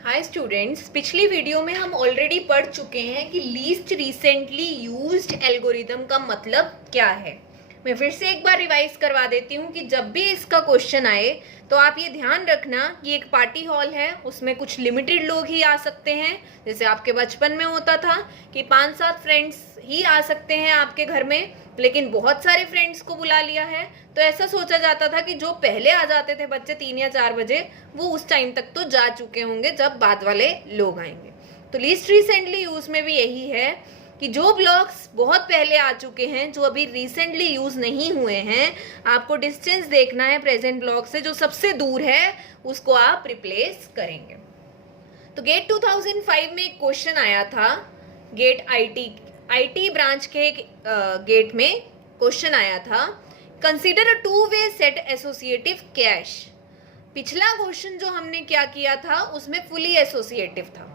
Hi students, पिछली video में हम ऑलरेडी पढ़ चुके हैं कि लीस्ट रिसेंटली यूज्ड एल्गोरिदम का मतलब क्या है। मैं फिर से एक बार रिवाइज करवा देती हूँ कि जब भी इसका क्वेश्चन आए तो आप ये ध्यान रखना कि एक पार्टी हॉल है, उसमें कुछ लिमिटेड लोग ही आ सकते हैं। जैसे आपके बचपन में होता था कि 5-7 फ्रेंड्स ही आ सकते हैं आपके घर में, लेकिन बहुत सारे फ्रेंड्स को बुला लिया है तो ऐसा सोचा जाता था कि जो पहले आ जाते थे बच्चे 3 या 4 बजे, वो उस टाइम तक तो जा चुके होंगे जब बाद वाले लोग आएंगे। तो लीस्ट रिसेंटली यूज में भी यही है कि जो ब्लॉक्स बहुत पहले आ चुके हैं, जो अभी रिसेंटली यूज नहीं हुए हैं, आपको डिस्टेंस देखना है प्रेजेंट ब्लॉक से, जो सबसे दूर है उसको आप रिप्लेस करेंगे। तो गेट 2005 में एक क्वेश्चन आया था, गेट आईटी ब्रांच के गेट में क्वेश्चन आया था, consider a two way set associative cash. पिछला क्वेश्चन जो हमने क्या किया था उसमें फुली एसोसिएटिव था।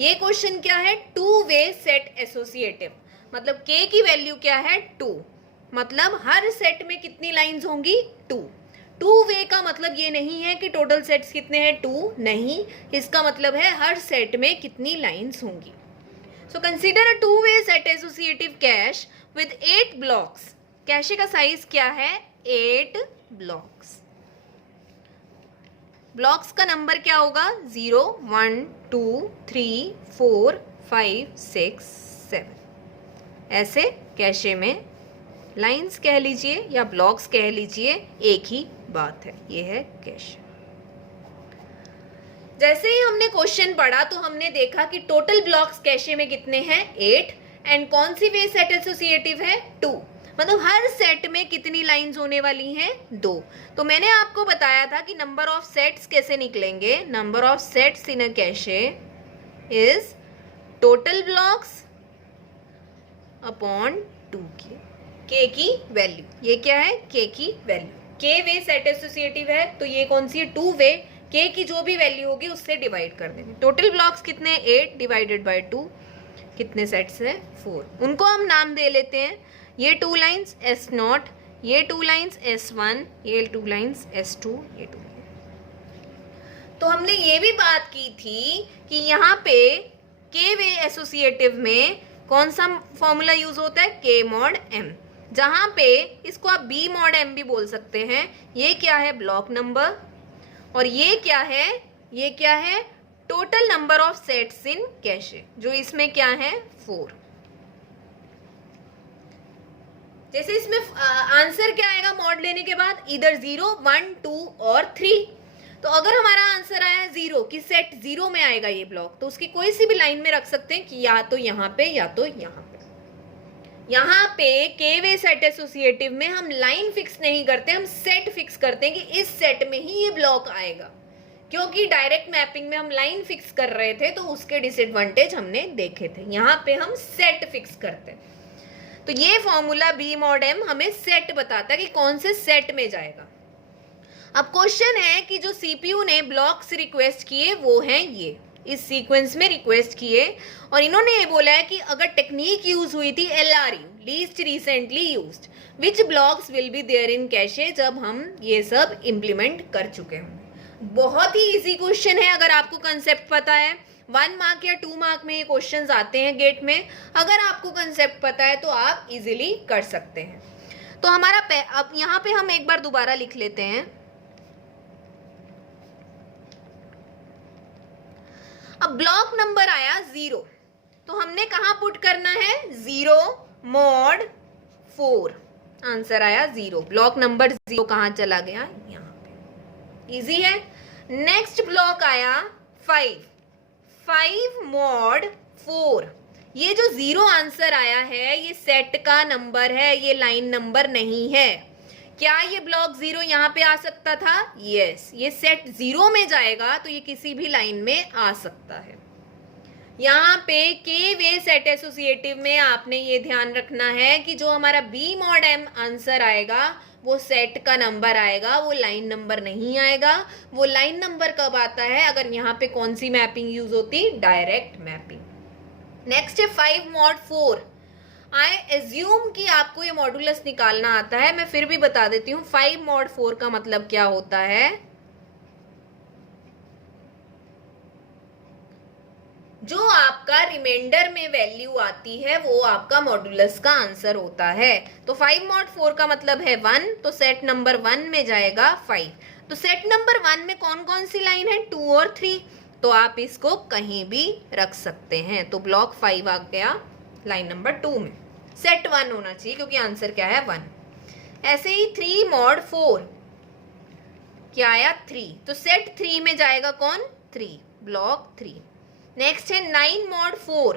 ये क्वेश्चन क्या है? Two way set associative. मतलब के की वैल्यू क्या है? 2। मतलब हर सेट में कितनी लाइंस होंगी? 2। टू वे का मतलब ये नहीं है कि टोटल सेट्स कितने हैं? 2 नहीं, इसका मतलब है हर सेट में कितनी लाइंस होंगी। So consider a two way set associative cash with 8 blocks. Cache का साइज क्या है? 8 ब्लॉक्स। ब्लॉक्स का नंबर क्या होगा? 0 1 2 3 4 5 6 7। ऐसे कैशे में लाइंस कह लीजिए या ब्लॉक्स कह लीजिए, एक ही बात है। ये है कैशे। जैसे ही हमने क्वेश्चन पढ़ा तो हमने देखा कि टोटल ब्लॉक्स कैशे में कितने हैं? 8। एंड कौन सी वे सेट एसोसिएटिव है? 2। मतलब हर सेट में कितनी लाइंस होने वाली हैं? 2। तो मैंने आपको बताया था कि नंबर ऑफ सेट्स कैसे निकलेंगे। Number of sets in a cache is total blocks upon 2 के की वैल्यू। ये क्या है? के की वैल्यू। के वे सेट एसोसिएटिव है तो ये कौन सी है? 2 वे। के की जो भी वैल्यू होगी उससे डिवाइड कर देंगे। टोटल ब्लॉक्स कितने? 8 डिवाइडेड बाय 2। कितने सेट्स हैं? 4। उनको हम नाम दे लेते हैं। ये 2 लाइंस S0, ये 2 लाइंस S1, ये 2 लाइंस S2, ये 2। तो हमने ये भी बात की थी कि यहाँ पे के वे एसोसिएटिव में कौन सा फॉर्मूला यूज होता है? K mod M। जहाँ पे इसको आप B mod M भी बोल सकते हैं। ये क्या है? Block number. और ये क्या है? ये क्या है? Total number of sets in cache, जो इसमें क्या है? 4। जैसे इसमें आंसर क्या आएगा मॉड लेने के बाद? इधर 0 1 2 और 3। तो अगर हमारा आंसर आया 0 कि सेट 0 में आएगा ये ब्लॉक, तो उसकी कोई सी भी लाइन में रख सकते हैं कि या तो यहाँ पे या तो यहाँ पे। यहाँ पे के वे सेट एसोसिएटिव में हम लाइन फिक्स नहीं करते, हम सेट फिक्स करते हैं कि इस सेट में ही ये ब्लॉक आएगा। क्योंकि डायरेक्ट मैपिंग में हम लाइन फिक्स कर रहे थे तो उसके डिसएडवांटेज हमने देखे थे। यहाँ पे हम सेट फिक्स करते हैं। तो ये फॉर्मूला B mod M हमें सेट बताता है कि कौन से सेट में जाएगा। अब क्वेश्चन है कि जो सीपीयू ने ब्लॉक्स रिक्वेस्ट किए वो हैं ये, इस सीक्वेंस में रिक्वेस्ट किए, और इन्होंने ये बोला है कि अगर टेक्निक यूज हुई थी LRU, least recently used, which blocks will be there in cache, जब हम ये सब इम्प्लीमेंट कर चुके होंगे। बहुत ही इजी क्वेश्चन है अगर आपको कंसेप्ट पता है। 1 मार्क या 2 मार्क में ये क्वेश्चंस आते हैं गेट में। अगर आपको कंसेप्ट पता है तो आप इजीली कर सकते हैं। तो हमारा अब यहाँ पे हम एक बार दोबारा लिख लेते हैं। अब ब्लॉक नंबर आया 0, तो हमने कहाँ पुट करना है? 0 mod 4। आंसर आया 0। ब्लॉक नंबर 0 कहाँ चला गया? यहाँ पे। इजी है। नेक्स्ट ब्लॉक आया 5 mod 4। ये जो 0 आंसर आया है ये सेट का नंबर है, ये लाइन नंबर नहीं है। क्या ये ब्लॉक 0 यहाँ पे आ सकता था? यस, ये सेट 0 में जाएगा तो ये किसी भी लाइन में आ सकता है। यहाँ पे के वे सेट एसोसिएटिव में आपने ये ध्यान रखना है कि जो हमारा B mod M आंसर आएगा वो सेट का नंबर आएगा, वो लाइन नंबर नहीं आएगा। वो लाइन नंबर कब आता है? अगर यहाँ पे कौन सी मैपिंग यूज होती? Direct mapping. नेक्स्ट है 5 mod 4। आई एज्यूम कि आपको ये मॉडुलस निकालना आता है, मैं फिर भी बता देती हूँ 5 mod 4 का मतलब क्या होता है। जो आपका रिमाइंडर में वैल्यू आती है वो आपका मॉडुलस का आंसर होता है। तो 5 mod 4 का मतलब है 1, तो सेट नंबर 1 में जाएगा 5। तो सेट नंबर 1 में कौन कौन सी लाइन है, 2 और 3, तो आप इसको कहीं भी रख सकते हैं। तो ब्लॉक 5 आ गया लाइन नंबर 2 में। सेट 1 होना चाहिए क्योंकि आंसर क्या है 1। ऐसे ही 3 mod 4 क्या आया 3, तो सेट 3 में जाएगा कौन, 3, ब्लॉक 3। नेक्स्ट है 9 mod 4,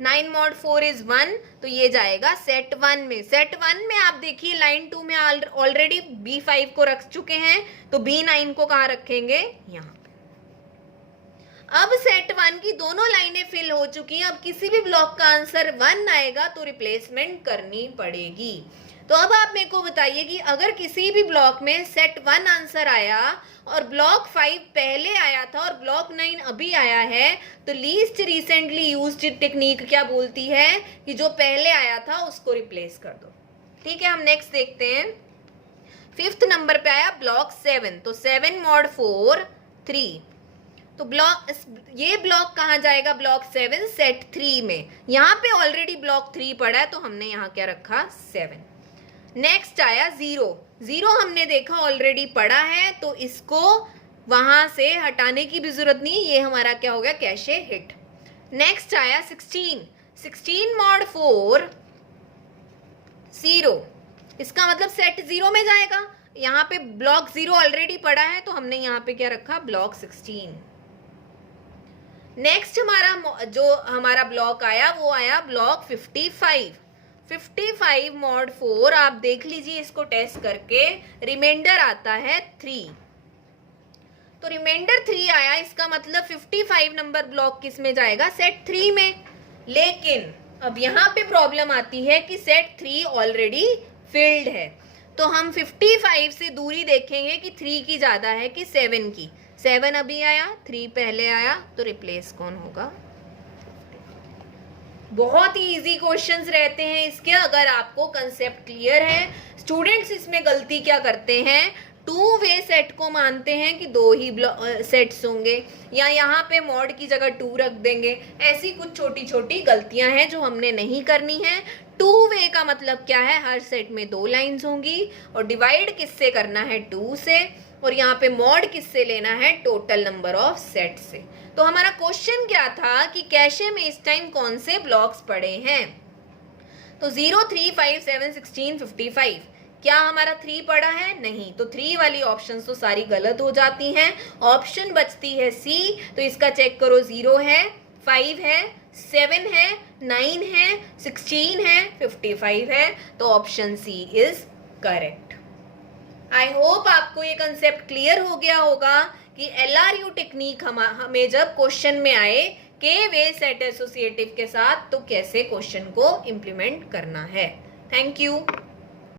9 mod 4 इज 1, तो ये जाएगा सेट 1 में। सेट 1 में आप देखिए लाइन 2 में ऑलरेडी B5 को रख चुके हैं, तो B9 को कहाँ रखेंगे, यहाँ पे। अब सेट 1 की दोनों लाइनें फिल हो चुकी हैं, अब किसी भी ब्लॉक का आंसर 1 आएगा तो रिप्लेसमेंट करनी पड़ेगी। तो अब आप मेरे को बताइए कि अगर किसी भी ब्लॉक में सेट 1 आंसर आया और ब्लॉक 5 पहले आया था और ब्लॉक 9 अभी आया है, तो लीस्ट रिसेंटली यूज्ड टेक्निक क्या बोलती है कि जो पहले आया था उसको रिप्लेस कर दो। ठीक है, हम नेक्स्ट देखते हैं। 5th नंबर पे आया ब्लॉक 7, तो 7 mod 4 3, तो ये ब्लॉक कहाँ जाएगा, ब्लॉक 7 सेट 3 में। यहाँ पे ऑलरेडी ब्लॉक 3 पड़ा है तो हमने यहाँ क्या रखा 7। नेक्स्ट आया 0, 0 हमने देखा ऑलरेडी पड़ा है तो इसको वहां से हटाने की भी जरूरत नहीं, ये हमारा क्या हो गया, कैशे हिट। नेक्स्ट आया 16, 16 mod 4 0, इसका मतलब सेट 0 में जाएगा। यहाँ पे ब्लॉक 0 ऑलरेडी पड़ा है तो हमने यहाँ पे क्या रखा, ब्लॉक 16। नेक्स्ट हमारा ब्लॉक आया वो आया ब्लॉक 55, 55 mod 4, आप देख लीजिए इसको टेस्ट करके, रिमाइंडर आता है 3, तो रिमाइंडर 3 आया, इसका मतलब 55 नंबर ब्लॉक किस में जाएगा, सेट 3 में। लेकिन अब यहाँ पे प्रॉब्लम आती है कि सेट 3 ऑलरेडी फिल्ड है, तो हम 55 से दूरी देखेंगे कि 3 की ज्यादा है कि 7 की। 7 अभी आया, 3 पहले आया, तो रिप्लेस कौन होगा। बहुत ही इजी क्वेश्चंस रहते हैं इसके, अगर आपको कंसेप्ट क्लियर है। स्टूडेंट्स इसमें गलती क्या करते हैं, 2 वे सेट को मानते हैं कि 2 ही सेट्स होंगे, या यहाँ पे मॉड की जगह 2 रख देंगे। ऐसी कुछ छोटी छोटी गलतियां हैं जो हमने नहीं करनी है। 2 वे का मतलब क्या है, हर सेट में 2 लाइंस होंगी और डिवाइड किससे करना है, 2 से, और यहाँ पे मॉड किससे लेना है, टोटल नंबर ऑफ सेट से। तो हमारा क्वेश्चन क्या था कि कैशे में इस टाइम कौन से ब्लॉक्स पड़े हैं, तो 0, 3, 5, 7, 16, 55। क्या हमारा 3 पड़ा है, नहीं, तो 3 वाली ऑप्शन तो सारी गलत हो जाती हैं। ऑप्शन बचती है सी, तो इसका चेक करो, 0 है, 5 है, 7 है, 9 है, 16 है, 55 है, तो option C is correct. I hope आपको ये कंसेप्ट क्लियर हो गया होगा कि LRU टेक्निक हमें जब क्वेश्चन में आए के वे सेट एसोसिएटिव के साथ तो कैसे क्वेश्चन को इम्प्लीमेंट करना है। Thank you.